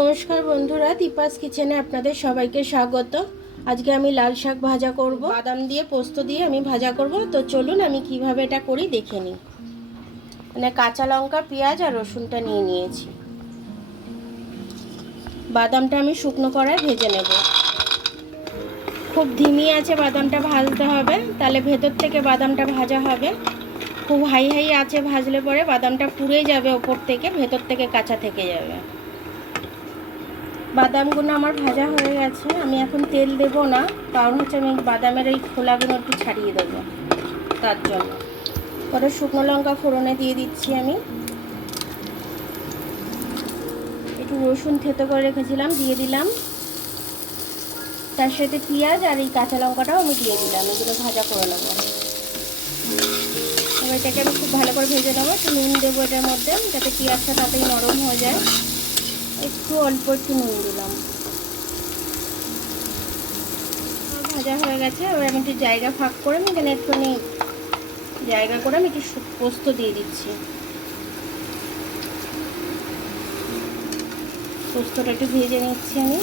নমস্কার বন্ধুরা, দীপাস কিচেনে আপনাদের সবাইকে স্বাগত। আজকে আমি লাল শাক ভাজা করব, বাদাম দিয়ে পোস্ত দিয়ে আমি ভাজা করব। তো চলুন আমি কিভাবে এটা করি দেখে নিই। মানে কাঁচা লঙ্কা, পেঁয়াজ আর রসুনটা নিয়ে নিয়েছি। বাদামটা আমি শুকনো কড়ায় ভেজে নেব। খুব ধিমি আছে বাদামটা ভাজতে হবে, তাহলে ভেতর থেকে বাদামটা ভাজা হবে। খুব হাই আছে ভাজলে পরে বাদামটা পুড়ে যাবে, ওপর থেকে ভেতর থেকে কাঁচা থেকে যাবে। বাদামগুলো আমার ভাজা হয়ে গেছে। আমি এখন তেল দেব না, কারণ হচ্ছে আমি বাদামের এই খোলাগুলো একটু ছাড়িয়ে দেবো, তার জন্য। পরে শুকনো লঙ্কা ফোড়নে দিয়ে দিচ্ছি। আমি একটু রসুন থেতো করে রেখেছিলাম, দিয়ে দিলাম। তার সাথে পেঁয়াজ আর এই কাঁচা লঙ্কাটাও আমি দিয়ে দিলাম। এগুলো ভাজা করে নেবো। এবার এটাকে আমি খুব ভালো করে ভেজে নেবো। একটু নুন দেবো এটার মধ্যে, যাতে পেঁয়াজটা তাড়াতাড়ি নরম হয়ে যায়। একটু অল্প একটু নুন দিলাম। ভাজা হয়ে গেছে। এবার আমি একটু জায়গা ফাঁক করে আমি এখানে একটুখানি জায়গা করে আমি একটু পোস্ত দিয়ে দিচ্ছি। পোস্তটা একটু ভেজে নিচ্ছি আমি।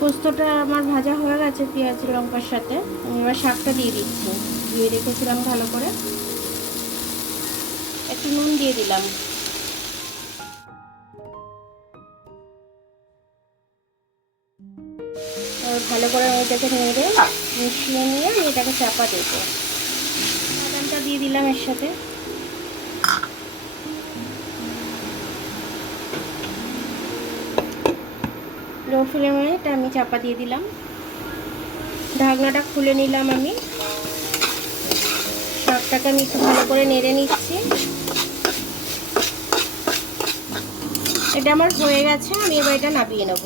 পোস্তটা আমার ভাজা হয়ে গেছে পেঁয়াজ লঙ্কার সাথে। আমি এবার শাকটা দিয়ে দিচ্ছি। দিয়ে রেখেছিলাম ভালো করে। একটু নুন দিয়ে দিলাম। ভালো করে এটাকে নেড়ে মিশিয়ে নিয়ে আমি এটাকে চাপা দেবো। বাদামটা দিয়ে দিলাম এর সাথে। লো ফ্লেমে এটা আমি চাপা দিয়ে দিলাম। ঢাকনাটা খুলে নিলাম আমি। শাকটাকে আমি একটু ভালো করে নেড়ে নিচ্ছি। এটা আমার হয়ে গেছে। আমি এবার এটা নামিয়ে নেব।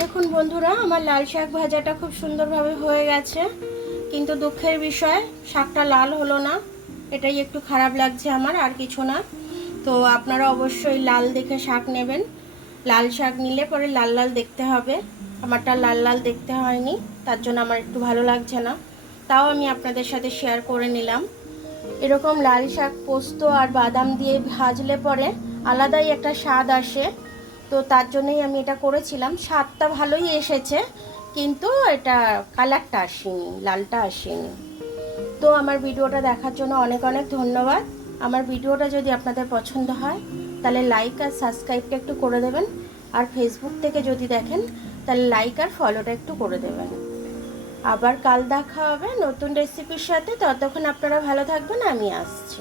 দেখুন বন্ধুরা, আমার লাল শাক ভাজাটা খুব সুন্দরভাবে হয়ে গেছে, কিন্তু দুঃখের বিষয় শাকটা লাল হলো না। এটাই একটু খারাপ লাগছে আমার, আর কিছু না। তো আপনারা অবশ্যই লাল দেখে শাক নেবেন। লাল শাক নিলে পরে লাল লাল দেখতে হবে। আমারটা লাল লাল দেখতে হয়নি, তার জন্য আমার একটু ভালো লাগছে না। তাও আমি আপনাদের সাথে শেয়ার করে নিলাম। এরকম লাল শাক পোস্ত আর বাদাম দিয়ে ভাজলে পরে আলাদাই একটা স্বাদ আসে। তো তার জন্যই আমি এটা করেছিলাম। স্বাদটা ভালোই এসেছে, কিন্তু এটা কালারটা আসেনি, লালটা আসেনি। তো আমার ভিডিওটা দেখার জন্য অনেক অনেক ধন্যবাদ। আমার ভিডিওটা যদি আপনাদের পছন্দ হয় তাহলে লাইক আর সাবস্ক্রাইবটা একটু করে দেবেন। আর ফেসবুক থেকে যদি দেখেন তাহলে লাইক আর ফলোটা একটু করে দেবেন। আবার কাল দেখা হবে নতুন রেসিপির সাথে। ততক্ষণ আপনারা ভালো থাকবেন। আমি আসছি।